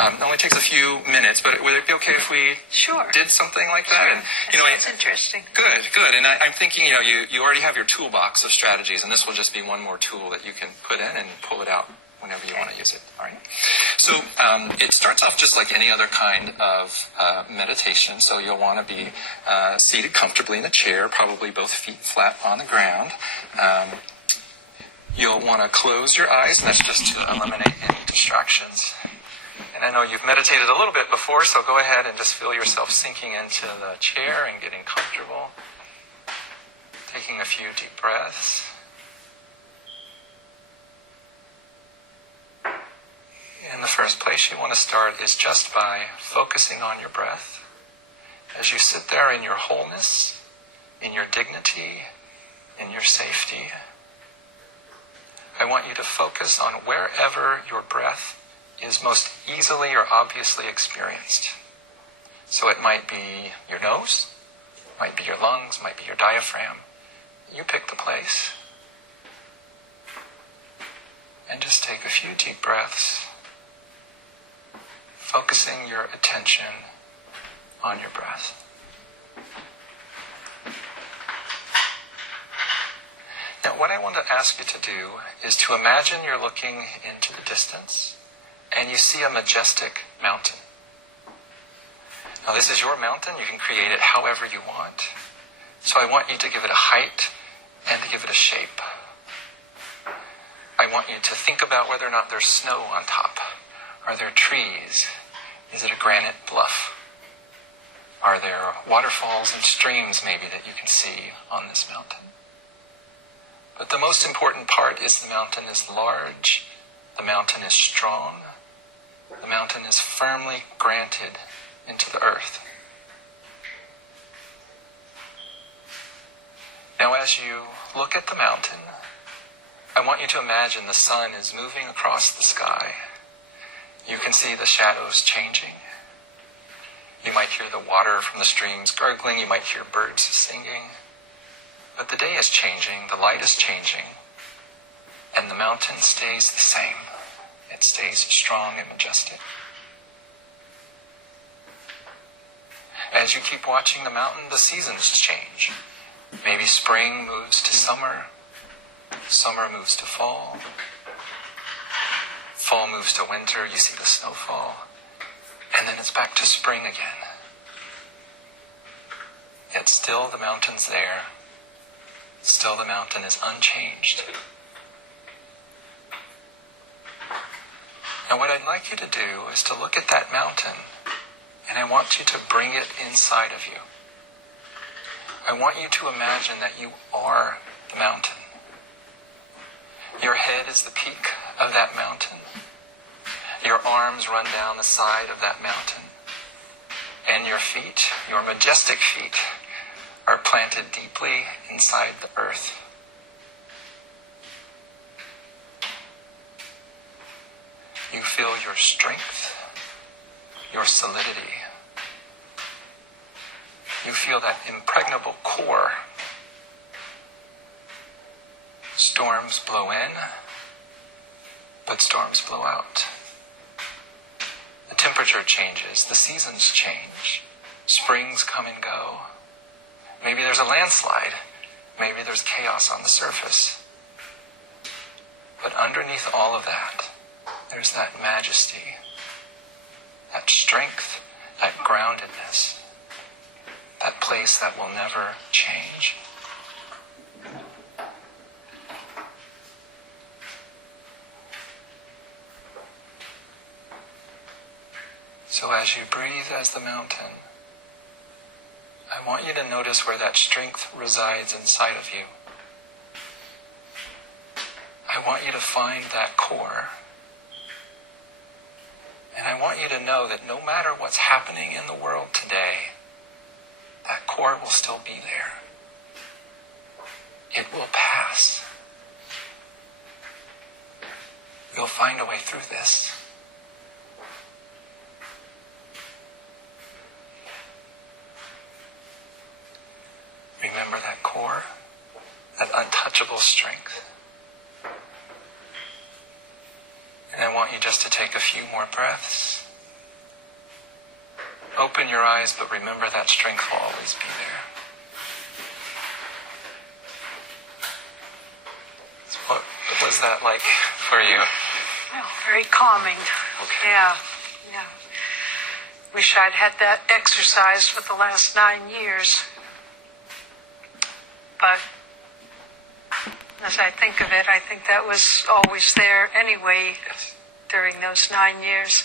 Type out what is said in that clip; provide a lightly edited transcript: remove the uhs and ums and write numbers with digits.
It only takes a few minutes, but would it be okay if we did something like that? Sure. And, that's interesting. Good. And I'm thinking, you already have your toolbox of strategies, and this will just be one more tool that you can put in and pull it out whenever you want to use it. All right. So it starts off just like any other kind of meditation. So you'll want to be seated comfortably in a chair, probably both feet flat on the ground. You'll want to close your eyes, and that's just to eliminate any distractions. And I know you've meditated a little bit before, so go ahead and just feel yourself sinking into the chair and getting comfortable. Taking a few deep breaths. In the first place you want to start is just by focusing on your breath. As you sit there in your wholeness, in your dignity, in your safety, I want you to focus on wherever your breath is most easily or obviously experienced. So it might be your nose, might be your lungs, might be your diaphragm. You pick the place. And just take a few deep breaths, focusing your attention on your breath. Now, what I want to ask you to do is to imagine you're looking into the distance and you see a majestic mountain. Now, this is your mountain. You can create it however you want. So I want you to give it a height and to give it a shape. I want you to think about whether or not there's snow on top. Are there trees? Is it a granite bluff? Are there waterfalls and streams maybe that you can see on this mountain? But the most important part is the mountain is large, the mountain is strong, the mountain is firmly granted into the earth. Now as you look at the mountain, I want you to imagine the sun is moving across the sky. You can see the shadows changing. You might hear the water from the streams gurgling, you might hear birds singing. But the day is changing, the light is changing, and the mountain stays the same. It stays strong and majestic. As you keep watching the mountain, the seasons change. Maybe spring moves to summer, summer moves to fall, fall moves to winter, you see the snowfall, and then it's back to spring again. Yet still the mountain's there. Still the mountain is unchanged. And what I'd like you to do is to look at that mountain, and I want you to bring it inside of you. I want you to imagine that you are the mountain. Your head is the peak of that mountain. Your arms run down the side of that mountain. And your feet, your majestic feet, are planted deeply inside the earth. You feel your strength, your solidity. You feel that impregnable core. Storms blow in, but storms blow out. The temperature changes, the seasons change, springs come and go. Maybe there's a landslide. Maybe there's chaos on the surface. But underneath all of that, there's that majesty, that strength, that groundedness, that place that will never change. So as you breathe as the mountain, I want you to notice where that strength resides inside of you. I want you to find that core. And I want you to know that no matter what's happening in the world today, that core will still be there. It will pass. You'll find a way through this. Remember that core, that untouchable strength. And I want you just to take a few more breaths. open your eyes, but remember that strength will always be there. So what was that like for you? Well, very calming. Okay. Yeah. Wish I'd had that exercise for the last 9 years. But as I think of it, I think that was always there anyway Yes. during those 9 years.